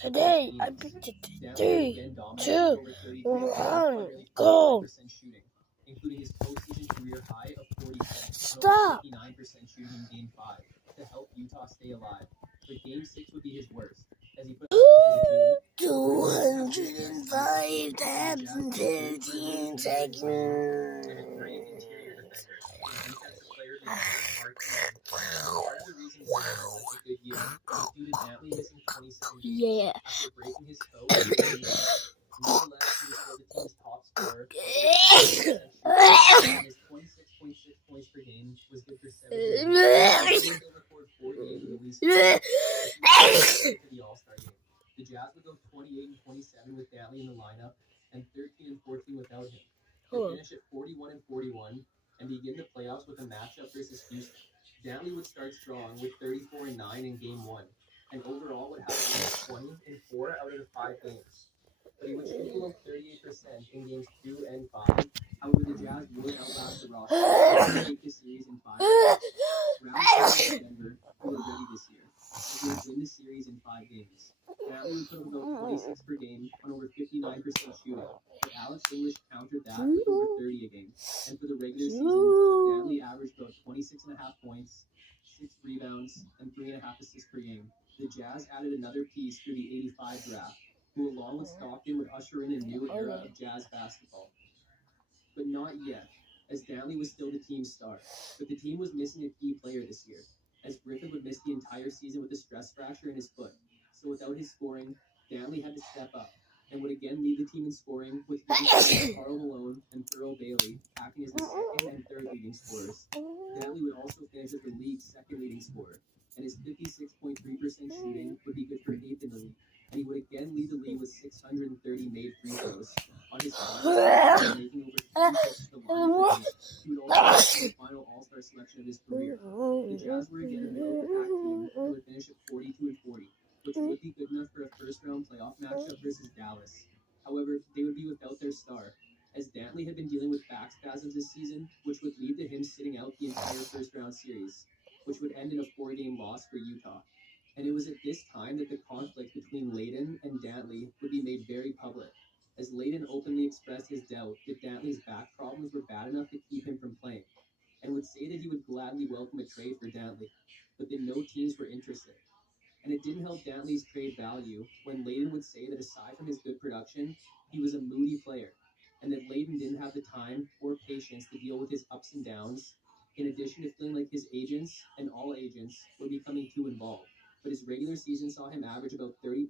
Today, I picked it. 3, 2, 1, go. Including his postseason career high of 47. Stop. 59% shooting in Game 5 to help Utah stay alive. But Game 6 would be his worst, as he put 205 taps in 15 seconds. Yeah. After breaking his toe, nonetheless, he was still the team's top scorer. His 26.6 points per game was good for 7 games. He would record 4 games with at least for the All-Star game. The Jazz would go 28-27 with Dantley in the lineup and 13-14 without him. To finish at 41-41 and begin the playoffs with a matchup versus Houston. Dantley would start strong with 34-9 in Game 1, and overall would have 20 in 4 out of the 5 games. But he would shoot below 38% in Games 2 and 5. However, the Jazz would outlast the Rockets and take the series in 5 games. Round 6 Denver, who were ready this year, and they would win the series in 5 games. Dantley would put up about 26 per game on over 59% shooting, but Alex English countered that with over 30 a game. And for the regular season, Dantley averaged about 26.5 points, 6 rebounds, and 3.5 assists per game. The Jazz added another piece through the '85 draft, who along with Stockton would usher in a new era of Jazz basketball. But not yet, as Dantley was still the team's star. But the team was missing a key player this year, as Griffin would miss the entire season with a stress fracture in his foot. So without his scoring, Dantley had to step up, and would again lead the team in scoring with Karl Malone and Thurl Bailey acting as the second and third leading scorers. Dantley would also finish as the league's second leading scorer, and his 56.3% shooting would be good for 8th in the league. And he would again lead the league with 630 made free throws on his final, making over 3 trips to the line for the game. He would also be the final All-Star selection of his career. The Jazz were again a middle-of-the-pack team and would finish at 42-40, which would be good enough for a first-round playoff matchup versus Dallas. However, they would be without their star, as Dantley had been dealing with back spasms this season, which would lead to him sitting out the entire first-round series, which would end in a 4-game loss for Utah. And it was at this time that the conflict between Layden and Dantley would be made very public, as Layden openly expressed his doubt that Dantley's back problems were bad enough to keep him from playing, and would say that he would gladly welcome a trade for Dantley, but that no teams were interested. And it didn't help Dantley's trade value when Layden would say that aside from his good production, he was a moody player, and that Layden didn't have the time or patience to deal with his ups and downs, in addition to feeling like his agents and all agents were becoming too involved. But his regular season saw him average about 30